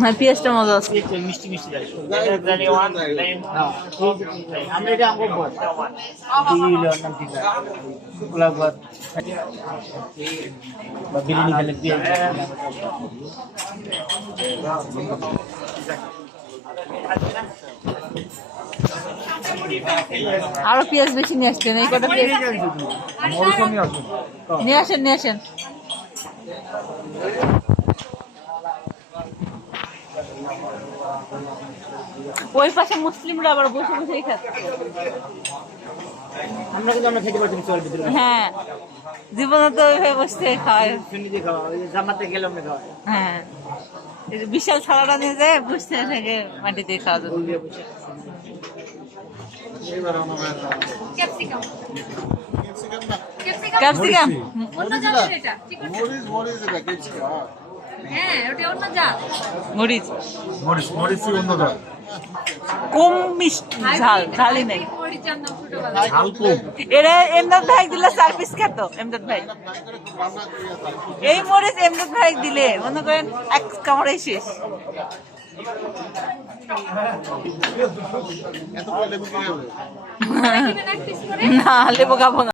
হ্যাঁ, পেঁয়াজটা মজা আছে। মিষ্টি মিষ্টি আমরা এটা বিরিয়ানি খেলে আরো পেঁয়াজ বেশি নিয়ে আসছেন, এই কটা পেঁয়াজ নিয়ে আসেন, নিয়ে আসেন। ওই পাশে মুসলিমরা আবার বসে বসেই খাচ্ছে। আমরা কিন্তু আমরা খেতে পারছি চল ভিতরে। হ্যাঁ, জীবনে তো ওইভাবে বসে খাওয়ায়। শুনিতে খাওয়া জামাতে গেলাম না খাওয়া। হ্যাঁ, এই যে বিশাল থালাটা নিয়ে যায় বসে থেকে মাটিতে খাওয়া যাবে। ক্যাপসিকাম মরিচ কম মিষ্টি, ঝালই নেই। এরা এমদাদ ভাই দিলে 4 পিস খেত। এমদাদ ভাই এই মরিচ এমদাদ ভাই দিলে মনে করেন এক কামড়াই শেষ। না, লেবু খাবো না।